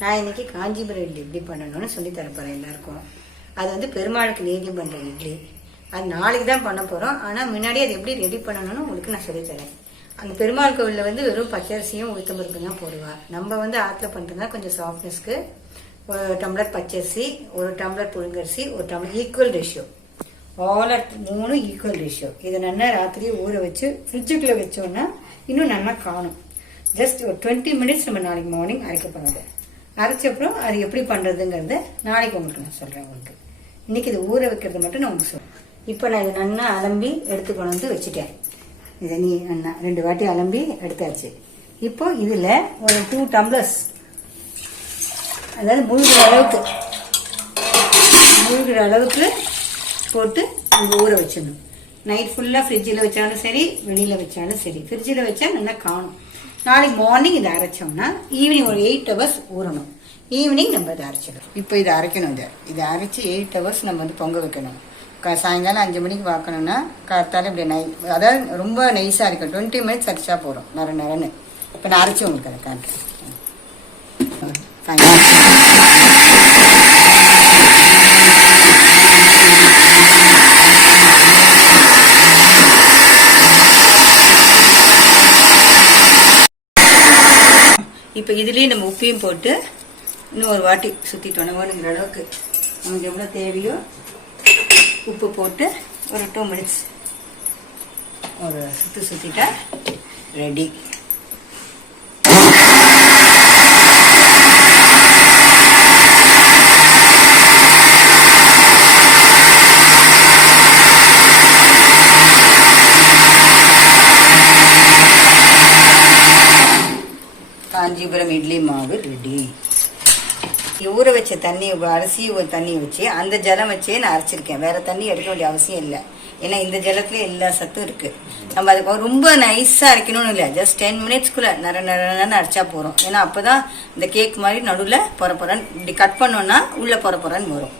நான் இன்னைக்கு காஞ்சிபுரம் இட்லி எப்படி பண்ணணும்னு சொல்லி தரப்போறேன் எல்லாருக்கும். அது வந்து பெருமாளுக்கு நெய்வேத்தியம் பண்ற இட்லி. அது நாளைக்கு தான் பண்ண போறோம். ஆனா முன்னாடியே அது எப்படி ரெடி பண்ணணும்னு உங்களுக்கு நான் சொல்லி தரேன். அந்த பெருமாள் கோவில்ல வந்து வெறும் பச்சரிசியும் உளுத்தம்பருப்பு தான் போடுவா. நம்ம வந்து ஆத்துல பண்றதுனா கொஞ்சம் சாஃப்ட்னஸ்க்கு ஒரு டம்ளர் பச்சரிசி, ஒரு டம்ளர் புழுங்கரிசி, ஒரு tumbler equal ratio, all at 3 equal ratio. இதை நல்லா ராத்திரியே ஊற வச்சு ஃப்ரிட்ஜுக்குள்ள வச்சோம்னா இன்னும் நல்லா காணும். ஜஸ்ட் ஒரு 20 மினிட்ஸ் நம்ம நாளைக்கு மார்னிங் அரைக்க போனது. அரைச்ச அப்புறம் அது எப்படி பண்றதுங்கிறத நாளைக்கு உங்களுக்கு நான் சொல்றேன். உங்களுக்கு இன்னைக்கு இது ஊற வைக்கிறது மட்டும் நான் உங்களுக்கு சொல்றேன். இப்போ நான் இதை நல்லா அலம்பி எடுத்து கொண்டு வந்து வச்சுட்டேன். இதை நீ நல்லா 2 வாட்டி அலம்பி எடுத்தாச்சு. இப்போ இதுல ஒரு 2 டம்ளர்ஸ், அதாவது முழுகிற அளவுக்கு போட்டு இங்கே ஊற வச்சிடணும். நைட் ஃபுல்லாக ஃப்ரிட்ஜில் வச்சாலும் சரி, வெளியில் வச்சாலும் சரி. ஃப்ரிட்ஜில் வச்சா நல்லா காணும். நாளைக்கு மார்னிங் இதை அரைச்சோம்னா ஈவினிங் ஒரு 8 ஹவர்ஸ் ஊறணும். ஈவினிங் நம்ம இதை அரைச்சிடணும். இப்போ இதை அரைக்கணும். இதை அரைச்சி 8 ஹவர்ஸ் நம்ம வந்து பொங்க வைக்கணும். சாயங்காலம் 5 மணிக்கு பார்க்கணும்னா காத்தாலும் இப்படி அதாவது ரொம்ப நைஸாக இருக்கும். 20 மினிட்ஸ் அரைச்சா போகிறோம் நரன்னு. இப்போ நான் அரைச்சி உங்களுக்கு அதை காட்டுறேன். இப்போ இதுலேயும் நம்ம உப்பையும் போட்டு இன்னும் ஒரு வாட்டி சுற்றிட்டோம். வேணுங்கிற அளவுக்கு நமக்கு எவ்வளோ தேவையோ உப்பு போட்டு ஒரு 2 மினிட்ஸ் ஒரு சுற்றிட்டா ரெடி. காஞ்சிபுரம் இட்லி மாவு ரெடி. ஊற வச்ச தண்ணி, அரிசி ஒரு தண்ணி வச்சு அந்த ஜலம் வச்சே நான் அரைச்சிருக்கேன். வேற தண்ணி எடுக்க வேண்டிய அவசியம் இல்லை. ஏன்னா இந்த ஜலத்துல எல்லா சத்தும் இருக்கு. நம்ம அதுக்கு ரொம்ப நைஸா அரைக்கணும்னு இல்லை. ஜஸ்ட் 10 மினிட்ஸ்க்குள்ள நரன்னு அரைச்சா போறோம். ஏன்னா அப்பதான் இந்த கேக் மாதிரி நடுவில் பொறப்பொறன்னு இப்படி கட் பண்ணோம்னா உள்ள பொறப்பொறன்னு வரும்.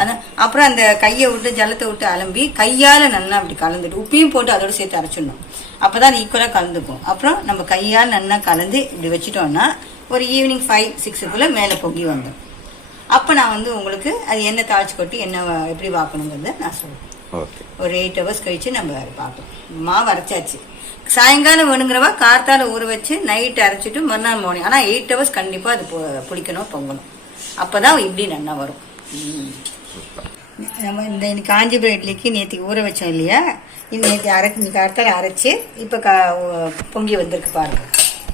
அதான் அப்புறம் அந்த கையை விட்டு ஜலத்தை விட்டு அலம்பி கையால நல்லா அப்படி கலந்துட்டு உப்பையும் போட்டு அதோட சேர்த்து அரைச்சிடணும். அப்பதான் ஈக்குவலா கலந்துக்கும். அப்புறம் நம்ம கையால் நல்லா கலந்து இப்படி வச்சுட்டோம்னா ஒரு ஈவினிங் 5-6க்குள்ள மேலே பொங்கி வந்துடும். அப்போ நான் வந்து உங்களுக்கு அது என்ன தாளிச்சு கொட்டி என்ன எப்படி வாக்கணுங்கிறத நான் சொல்லுவேன். ஒரு 8 ஹவர்ஸ் கழிச்சு நம்ம பார்க்கலாம். மாவு அரைச்சாச்சு. சாயங்காலம் வேணுங்கிறவா கார்த்தால ஊற வச்சு நைட்டு அரைச்சிட்டு மறுநாள் மார்னிங். ஆனால் 8 ஹவர்ஸ் கண்டிப்பாக அது புளிக்கணும், பொங்கணும். அப்போதான் இப்படி நல்லா வரும். நம்ம இந்த காஞ்சிபுரம் இட்லிக்கு நேற்றுக்கு ஊற வச்சோம் இல்லையா, நேற்று கார்த்தால அரைச்சி இப்போ பொங்கி வந்திருக்கு பாருங்க.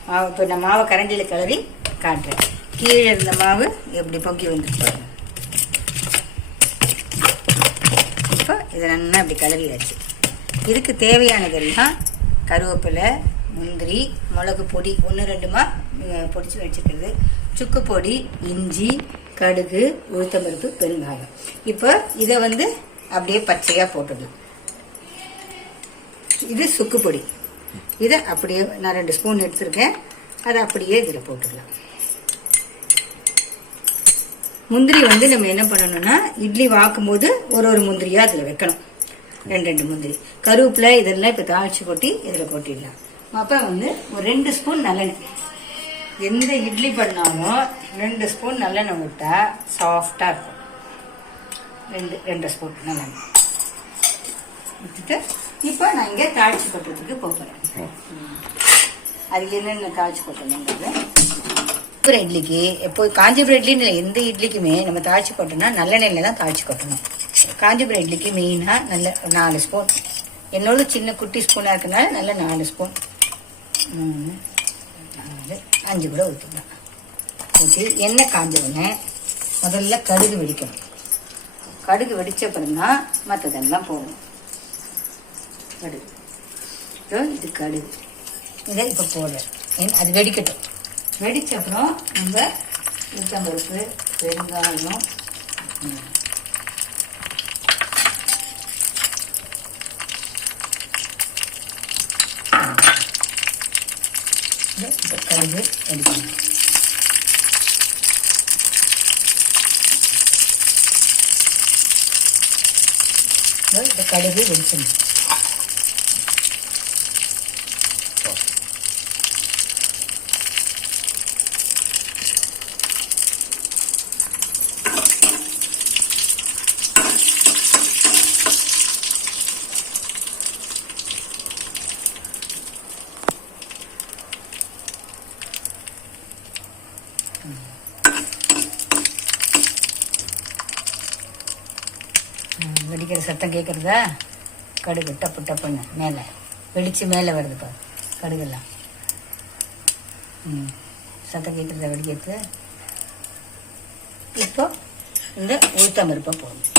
மாவு இப்போ நான் மாவை கரண்டியில் கிளறி காட்டுறேன். கீழே இருந்த மாவு எப்படி பொங்கி வந்துருக்கு பாருங்க. இப்போ இதை நல்லா இப்படி கிளறியாச்சு. இதுக்கு தேவையானதெல்லாம் கருவேப்பிலை, முந்திரி, மிளகு பொடி 1-2மா பொடிச்சு வச்சுக்கிறது, சுக்கு பொடி, இஞ்சி, கடுகு, உளுத்தம்பருப்பு, பெருங்காயம். இப்போ இதை வந்து அப்படியே பச்சையாக போட்டுடலாம். இது சுக்கு பொடி. இதை அப்படியே நான் 2 ஸ்பூன் எடுத்திருக்கேன். அதை அப்படியே இதில் போட்டுடலாம். முந்திரி வந்து நம்ம என்ன பண்ணணும்னா இட்லி வாக்கும் போது ஒரு முந்திரியாக அதில் வைக்கணும். 2 முந்திரி, கருவேப்பிலை இதெல்லாம் இப்போ தாளிச்சு கொட்டி இதில் கொட்டிடலாம். அப்புறம் வந்து ஒரு 2 ஸ்பூன் நல்லெண்ணெய். எந்த இட்லி பண்ணாலும் 2 ஸ்பூன் நல்லெண்ணெய் விட்டா சாஃப்டா இருக்கும். 2 ஸ்பூன் நல்லெண்ணெய் விட்டுட்டு இப்போ நான் இங்கே தாளிச்சு கொட்டுறதுக்கு போகிறேன். அதுக்கு என்னென்ன தாளிச்சு கொட்டணுங்கிறது காஞ்சிபுரம் இட்லிக்கு எப்போ காஞ்சிபுரம் இட்லின்னு எந்த இட்லிக்குமே நம்ம தாளிச்சு கொட்டோம்னா நல்லெண்ணெயில தான் தாளிச்சு கொட்டணும். காஞ்சிபுரம் இட்லிக்கு மெயினாக நல்ல 4 ஸ்பூன், என்னோட சின்ன குட்டி ஸ்பூனாக இருக்கனால நல்ல 4 ஸ்பூன், 3, 4, 5 கூட ஊற்றிக்கலாம். ஊற்றி எண்ணெய் காஞ்சவுடனே முதல்ல கடுகு வெடிக்கணும். கடுகு வெடிச்ச அப்புறம்தான் மற்றதெல்லாம் போடணும். கடுகு இது கடுகு இதை இப்போ போடுறேன். அது வெடிக்கட்டும். வெடிச்ச அப்புறம் நம்ம உளுத்தம்பருப்பு, பெருங்காயம், கடுகு வெடிக்கணும். இந்த கடுகு வெடிக்கணும். வெடிக்கிற சத்தம் கேட்குறதா? கடுகு டப்பு டப்புன்னு மேலே வெடித்து மேலே வருது பாரு கடுகெல்லாம். சத்தம் கேட்குறதா வெடிக்கிறது? இப்போ இந்த உளுத்தம்பருப்பை போடணும்.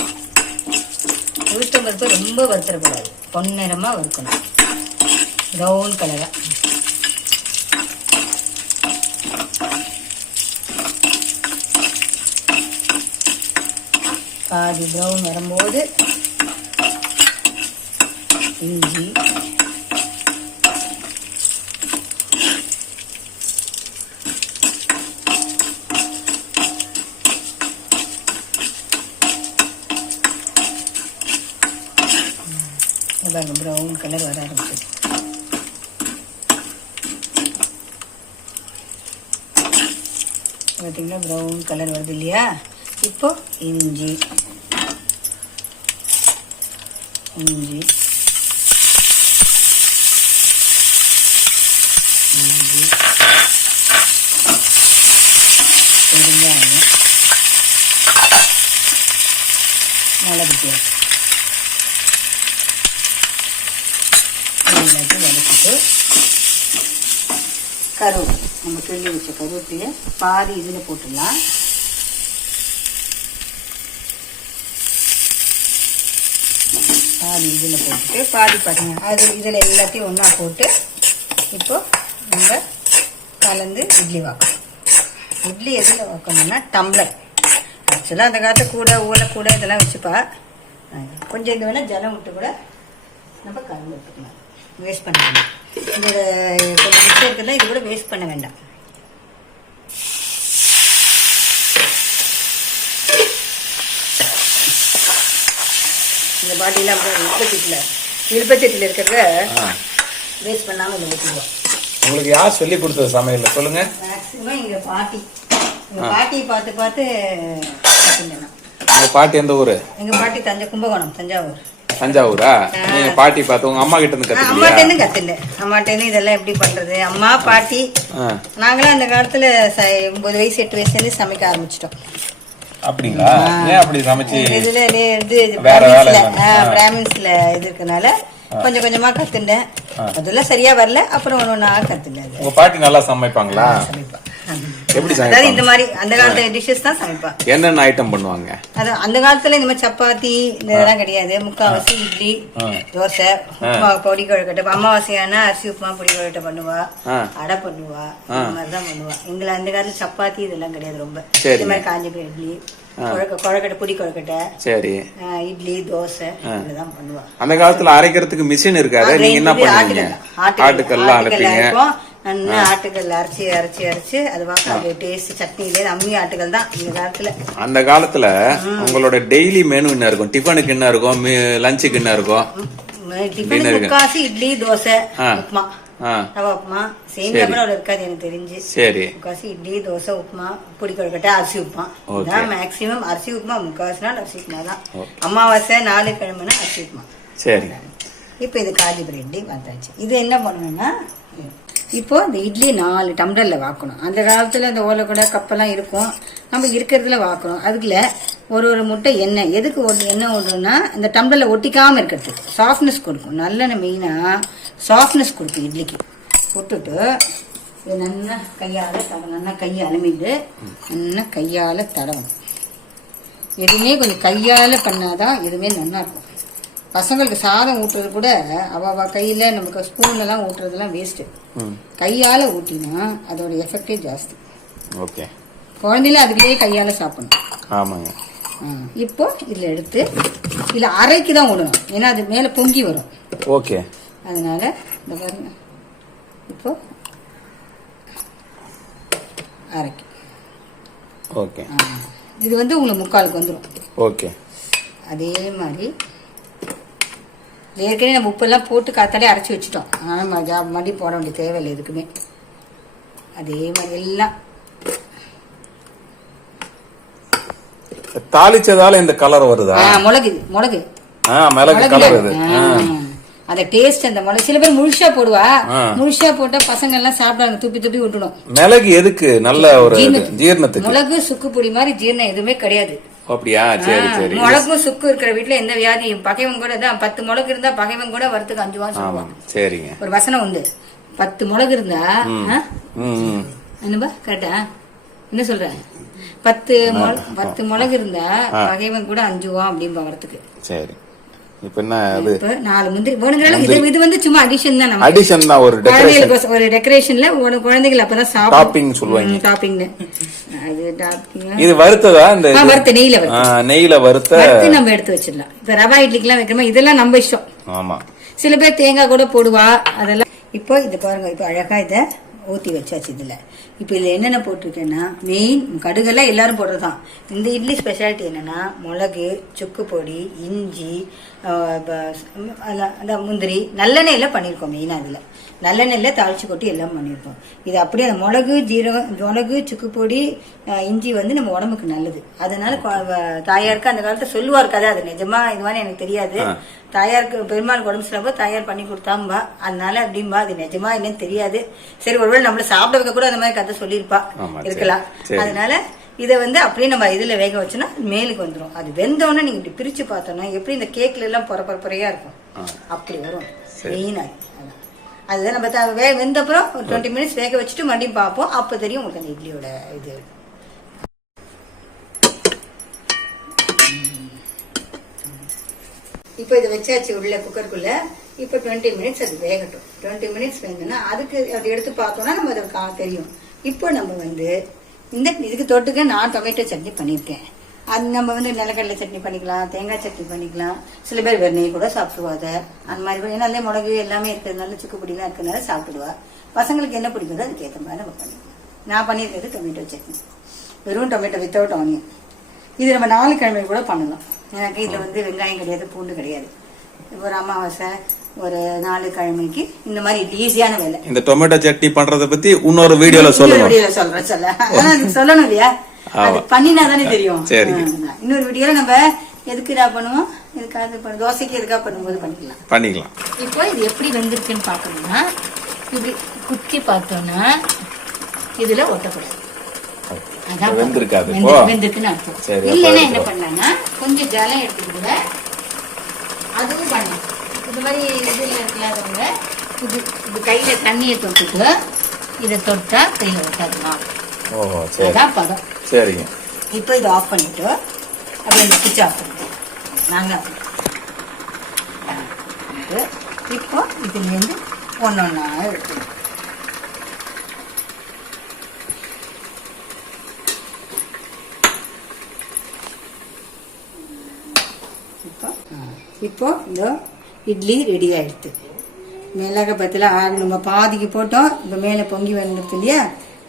உளுத்தம்பருப்பை ரொம்ப வறுத்துடக்கூடாது, பொன்னிறமாக வறுக்கணும், ப்ரௌன் கலராக. பாதி ப்ரௌன் வரும்போது இஞ்சி, ப்ரௌன் கலர் வர ஆரம்பிச்சது. பார்த்தீங்களா ப்ரௌன் கலர் வருது இல்லையா? இப்போ இஞ்சி இஞ்சி இஞ்சி பெருங்காயம், மிளகுத்தூள் எல்லாத்தையும் வதக்கிட்டு கருவேப்பிலை, நம்ம கிள்ளி வச்ச கருவேப்பிலையை பாதி இதில் போட்டுடலாம். பாதி இதில் போட்டுட்டு பாதி பாருங்க அது இதில் எல்லாத்தையும் ஒன்றா போட்டு இப்போ நம்ம கலந்து இட்லி வாக்கணும். இட்லி எதில் வைக்கணும்னா டம்ளர். ஆக்சுவலாக அந்த காலத்து கூட ஊழக்கூட இதெல்லாம் வச்சுப்பா. கொஞ்சம் இது வேணால் ஜலம் விட்டு கூட நம்ம கலந்து எடுத்துக்கலாம், வேஸ்ட் பண்ண வேண்டாம். இந்த கொஞ்சம் மிச்சம் இருக்குதுன்னா இது கூட வேஸ்ட் பண்ண வேண்டாம். இந்த பாட்டிலாம் இழுப்பச்சட்டியில் இருக்கிறத வேஸ்ட் பண்ணாமல் இதை ஊற்றிடுவோம். உங்களுக்கு யார் சொல்லி கொடுத்தது சமையல் சொல்லுங்க? மேக்ஸிமம் எங்கள் பாட்டி. எங்கள் பாட்டியை பார்த்து பார்த்து கற்றுக்கிட்டேன். உங்கள் பாட்டி எந்த ஊர்? எங்கள் பாட்டி கும்பகோணம், தஞ்சாவூர். தஞ்சாவூரா? நீங்க பாட்டி பார்த்து உங்க அம்மா கிட்ட இருந்து அம்மாட்டேன்னு கத்துட்டேன். அம்மாட்டேன்னு இதெல்லாம் எப்படி பண்றது, அம்மா பாட்டி. நாங்களாம் அந்த காலத்துல 9 வயசு 8 வயசுலேருந்து சமைக்க ஆரம்பிச்சிட்டோம். அப்படிங்களா? ஏன் அப்படி சமைச்சு? இதுல பிராமின்ஸ்ல இது இருக்கனால கொஞ்சம் கொஞ்சமா கத்துட்டேன். அதெல்லாம் சரியா வரல, அப்புறம் ஒண்ணா கத்துட்டேன். உங்க பாட்டி நல்லா சமைப்பாங்களா? சமைப்பா. எப்படி அதாவது இந்த மாதிரி அந்த காலத்துல டிஷ்ஷஸ் தான் சமைப்பா. என்னென்ன ஐட்டம் பண்ணுவாங்க? அது அந்த காலத்துல இந்த மாதிரி சப்பாத்தி இதெல்லாம் கிடையாது. முக்காவாசி இட்லி, தோசை, உப்புமா, பொடி கொழுக்கட்டை. அமாவாசையான அரிசி உப்புமா பொடி கொழுக்கட்டை பண்ணுவா, அடை பண்ணுவா, இந்த மாதிரிதான் பண்ணுவா. எங்களை அந்த காலத்துல சப்பாத்தி இதெல்லாம் கிடையாது. ரொம்ப இந்த மாதிரி காஞ்சிபுரம் இட்லி, கொழுக்கட்டை, பொடி கொழுக்கட்டை, சரி, இட்லி, தோசை இதெல்லாம் பண்ணுவா. அந்த காலத்துல அரைக்கிறதுக்கு மிஷின் இருக்காது. நீங்க என்ன பண்ணுவீங்க? ஆட்டுக்கல்ல அரைப்பீங்க. நல்லா ஆட்டுக்கல் அரைச்சி அரைச்சி அரைச்சி அது வாங்க டேஸ்ட். சட்னிலே அம்மி ஆட்டுக்கல் தான் இந்த காலத்துல. அந்த காலத்துல உங்களோட டெய்லி மெனு என்ன இருக்கும்? டிஃபனுக்கு என்ன இருக்கும்? லஞ்சுக்கு என்ன இருக்கும்? டிஃபனுக்கு முக்காசி இட்லி, தோசை, உப்புமா, ரவா உப்புமா. சேமியா கூட அவ்வளவு இருக்காது எனக்கு தெரிஞ்சு. சரி, முக்காசி இட்லி, தோசை, உப்புமா, பொடி கொழுக்கட்டை, அரிசி உப்புமா தான் மேக்சிமம். அரிசி உப்புமா முக்காசி நாள் அரிசி உப்புமா தான். அமாவாசை 4 கிழமைனா அரிசி உப்புமா. சரி, இப்ப இது காஞ்சிபுரம் இட்லி வந்தாச்சு. இது என்ன பண்ணணும்னா, இப்போ இந்த இட்லி 4 டம்ளர்ல வாக்கணும். அந்த காலத்துல அந்த ஓலை கூட கப்பெல்லாம் இருக்கும், நம்ம இருக்கிறதுல வாக்கணும். அதுக்குள்ள ஒரு முட்டை எண்ணெய். எதுக்கு எண்ணெய் ஓடுறோம்னா இந்த டம்ளர்ல ஒட்டிக்காம இருக்கிறது, சாஃப்ட்னஸ் கொடுக்கும். நல்லெண்ணெய் மெயினா சாஃப்ட்னஸ் கொடுக்கும் இட்லிக்கு. போட்டுட்டு இது நல்லா கையால நல்லா கையை அலமிட்டு நல்லா கையால தடவணும். எதுவுமே கொஞ்சம் கையால பண்ணாதான் எதுவுமே நல்லா இருக்கும். பசங்களுக்கு சாதம் ஊட்டுறது கூட அவ கையில நமக்கு ஸ்பூன்லாம் ஊட்டுறதுலாம் வேஸ்ட்டு. கையால ஊட்டினா அதோட எஃபெக்டே ஜாஸ்தி. ஓகே, குழந்தைல அதுக்குள்ளேயே கையால சாப்பிடணும். ஆமாங்க. இப்போ இதுல எடுத்து இதுல அரைக்கு தான் விடணும், ஏன்னா அது மேல பொங்கி வரும். ஓகே, அதனால இந்த பாருங்க இப்போ அரைக்கு. ஓகே, இது வந்து உங்களுக்கு முக்காலுக்கு வந்துடும். ஓகே, அதே மாதிரி ஏற்கனவே நம்ம உப்பெல்லாம் போட்டு காத்தாலே அரைச்சி வச்சுட்டோம். அதனால மடி போட வேண்டிய தேவையில்லை எதுக்குமே. அதே மாதிரி எல்லாம் தாளிச்சதால இந்த கலர் வருதா? மிளகு மிளகு மிளகு கலர் வருது. அந்த டேஸ்ட் அந்த மிளகு சில பேர் முழுசா போடுவா, முழுசா போட்டா பசங்க எல்லாம் சாப்பிடாங்க, துப்பி துப்பி விட்டுடும். மிளகு எதுக்கு? நல்ல ஒரு ஜீரணத்துக்கு. மிளகு சுக்கு பொடி மாதிரி ஜீரணம் எதுவுமே கிடையாது. அப்படியா? சரி சரி. மிளகும் சுக்கு இருக்கிற வீட்டுல எந்த வியாதியும் பகைவன் கூட தான் 10 மிளகு இருந்தா பகைவன் கூட வரத்துக்கு 5 ரூபா சொல்லுவாங்க. சரிங்க. ஒரு வசனம் உண்டு, 10 மிளகு இருந்தா என்னப்பா கரெக்டா என்ன சொல்ற, 10 மிளகு இருந்தா பகைவன் கூட 5 ரூபா அப்படின்னு வரத்துக்கு. சரி. இப்ப என்ன அது 4 முந்திரி வேணுங்கிறாலும் இது வந்து சும்மா அடிஷன் தான். நம்ம அடிஷன் தான், ஒரு டெக்கரேஷன், ஒரு டெக்கரேஷன்ல குழந்தைகள் அப்பதான் சாப்பிடும். டாப்பிங் சொல்லுவாங்க. டாப்பிங் அது டாப்பிங். இது வறுத்ததா? இந்த வறுத்த நெய்ல வறுத்த நம்ம எடுத்து வச்சிடலாம். இப்ப ரவா இட்லிக்கு வைக்கிறோமா, இதெல்லாம் நம்ம இஷ்டம். ஆமா. சில பேர் தேங்காய் கூட போடுவா, அதெல்லாம். இப்போ இது பாருங்க, இப்ப அழகா இத ஊத்தி வச்சாச்சு. இதுல இப்ப இதுல என்னென்ன போட்டிருக்கேன்னா, மெயின் கடுகெல்லாம் எல்லாரும் போடுறதுதான். இந்த இட்லி ஸ்பெஷாலிட்டி என்னன்னா, மிளகு, சுக்கு பொடி, இஞ்சி, முந்திரி, நல்லெண்ணெயில பண்ணிருக்கோம். மெயினா இதுல நல்லெண்ணெயில தாளிச்சு கொட்டி எல்லாம் பண்ணிருக்கோம். இது அப்படியே அந்த மிளகு, ஜீரகம், மிளகு, சுக்கு பொடி, இஞ்சி வந்து நம்ம உடம்புக்கு நல்லது. அதனால தாயாருக்கு அந்த காலத்துல சொல்லுவார் கதை, அது நிஜமா இதுவானு எனக்கு தெரியாது. தாயாருக்கு பெருமாள் உடம்பு சிலப்போ தாயார் பண்ணி கொடுத்தாம்பா, அதனால அப்படின்பா, அது நிஜமா என்னன்னு தெரியாது. சரி, ஒருவேளை நம்மள சாப்பிட வைக்க கூட அந்த மாதிரி கதை சொல்லியிருப்பா இருக்கலாம். அதனால இதை வந்து அப்படியே நம்ம இதுல வேக வச்சோம்னா மேலுக்கு வந்துடும். அது வெந்தோடனே நீங்க இப்படி பிரிச்சு பார்த்தோம்னா எப்படி இந்த கேக்ல எல்லாம் பொறையா இருக்கும், அப்படி வரும். மெயினா அதுதான். நம்ம வெந்தப்புறம் ஒரு 20 மினிட்ஸ் வேக வச்சுட்டு மறுபடியும் பார்ப்போம். அப்ப தெரியும் உங்களுக்கு அந்த இட்லியோட இது. இப்போ இதை வச்சாச்சு உள்ள குக்கருக்குள்ள. இப்போ 20 மினிட்ஸ் அது வேகட்டும். 20 மினிட்ஸ் வேணும்னா அதுக்கு அதை எடுத்து பார்த்தோம்னா நம்ம அது தெரியும். இப்போ நம்ம வந்து இந்த இதுக்கு தொட்டுக்க நான் டொமேட்டோ சட்னி பண்ணியிருக்கேன். அது நம்ம வந்து நிலக்கடலை சட்னி பண்ணிக்கலாம், தேங்காய் சட்னி பண்ணிக்கலாம். சில பேர் வெண்ணெய் கூட சாப்பிடுவாங்க. அந்த மாதிரி ஏன்னா மிளகு எல்லாமே இருக்கிறதுனால, சுக்கு பொடிலாம் இருக்கிறதுனால சாப்பிடுவா. பசங்களுக்கு என்ன பிடிக்குதோ அதுக்கு ஏற்ற மாதிரி நம்ம பண்ணிக்கலாம். நான் பண்ணியிருக்கிறது டொமேட்டோ சட்னி, வெறும் டொமேட்டோ வித்தவுட் ஆனியன். இது நம்ம 4 கிழமை கூட பண்ணலாம். எனக்கு இதுல வந்து வெங்காயம் கிடையாது, பூண்டு கிடையாது. ஒரு அமாவாசை, ஒரு 4 கிழமைக்கு இந்த மாதிரி ஈஸியான வேலை. இந்த டொமேட்டோ சட்னி பண்றத பத்தி இன்னொரு வீடியோல சொல்லணும் இல்லையா? அது பண்ணினா தானே தெரியும். இன்னொரு வீடியோல நம்ம எதுக்குடா பண்ணுவோம், எதுக்காக தோசைக்கு எதுக்காக பண்ணும்போது பண்ணிக்கலாம். இப்போ இது எப்படி வெந்திருக்குன்னு பாக்கணும்னா, இப்படி குத்தி பார்த்தோம்னா இதுல ஒட்டக்கூடாது. வெந்திருக்குன்னு அர்த்தம். இல்லைன்னா என்ன பண்ணலாம்னா கொஞ்சம் ஜலம் எடுத்துட்டு கூட அதுவும் பண்ணலாம். இந்த மாதிரி இதுல இல்லாதவங்க இது கையில தண்ணியை தொட்டுட்டு இதை தொட்டா கையில ஒட்டாதுமா. அதான் பதம். சரிங்க. இப்போ இதை ஆஃப் பண்ணிட்டு அப்படியே இந்த சுவிட்ச் ஆஃப் பண்ணிட்டு நாங்க இப்போ இதுல இருந்து ஒன்னொன்னா எடுத்துக்கணும். இப்போ இந்த இட்லி ரெடி ஆயிடுது. மிளகா பத்தில நம்ம பாதிக்கு போட்டோம். இப்போ மேலே பொங்கி வந்துடுது இல்லையா?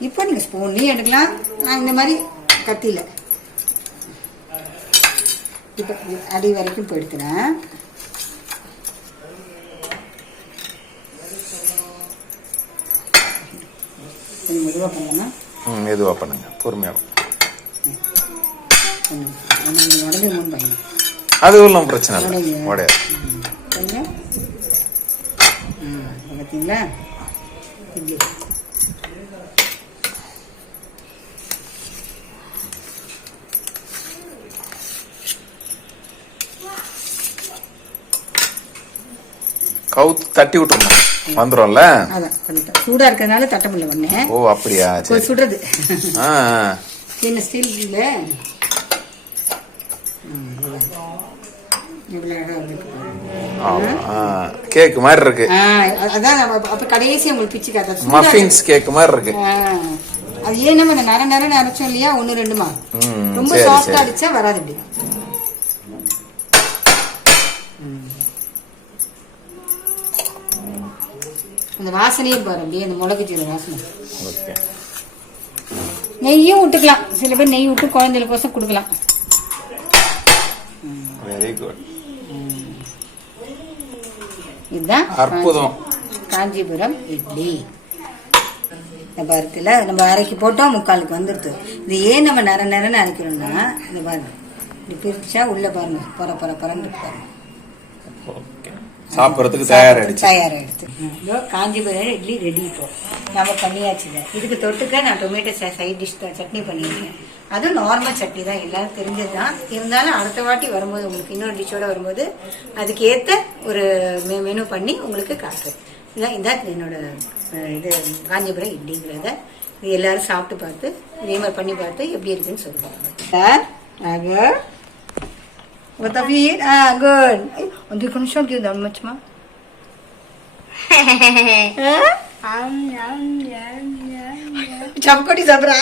இப்போ நீங்க ஸ்பூன்லயும் எடுக்கலாம், நான் இந்த மாதிரி கத்தியில இப்போ அடி வரைக்கும் போயிடுக்கிறேன். மெதுவா பண்ணலாம். மெதுவா பண்ணுங்க, பொறுமையா. உடனே மூணு பண்ணுங்க, அது ஒன்றும் பிரச்சனை இல்லை. பார்த்தீங்களா? இட்லி தட்டி விட்டுறோம், வந்துடும்ல. அதான் சூடா இருக்கிறதுனால தட்ட முடியல ஒண்ணு. ஓ அப்படியா? சுடுறது என்ன ஸ்டீல் கேக் மாதிரி இருக்கு. அதான் அப்ப கடைசி உங்களுக்கு பிச்சு காட்டுறது மஃபின்ஸ் கேக் மாதிரி இருக்கு. அது ஏன் நம்ம நர அரைச்சோம் இல்லையா, 1-2மா ரொம்ப சாஃப்டா அடிச்சா வராது. இப்படி அந்த வாசனையே பாரு, அப்படியே அந்த மிளகு ஜீரக வாசனை. நெய்யும் விட்டுக்கலாம், சில பேர் நெய் விட்டு குழந்தைகளுக்கோசம் கொடுக்கலாம். Very good. இதுதான் அற்புதம் காஞ்சிபுரம் இட்லி. இருக்குல்ல, நம்ம அரைக்கு போட்டோம், 3/4க்கு வந்துடுது. இது ஏன் நம்ம நரன்னு அரைக்கணும்னா, இந்த பாருங்க இப்படி பிரிச்சா உள்ள பாருங்க பரந்து பாருங்க. சாப்பிட்றதுக்கு தயாராகிடுச்சு. இதோ காஞ்சிபுரம் இட்லி ரெடி. இப்போ நம்ம பண்ணியாச்சு. இதுக்கு தொட்டுக்க நான் டொமேட்டோ சைட் டிஷ் சட்னி பண்ணியிருக்கேன். அதுவும் நார்மல் சட்னி தான், எல்லாரும் தெரிஞ்சது தான். இருந்தாலும் அடுத்த வாட்டி வரும்போது உங்களுக்கு இன்னொரு டிஷ்ஷோட வரும்போது அதுக்கு ஏற்ற ஒரு மெனு பண்ணி உங்களுக்கு காட்டுறேன். இதான் என்னோட இது காஞ்சிபுரம் இட்லிங்கிறத இது எல்லாரும் சாப்பிட்டு பார்த்து இதே மாதிரி பண்ணி பார்த்து எப்படி இருக்குன்னு சொல்லுவாங்க. What have you eaten? Good. And you can show you that much, ma? Chapkoti sabra.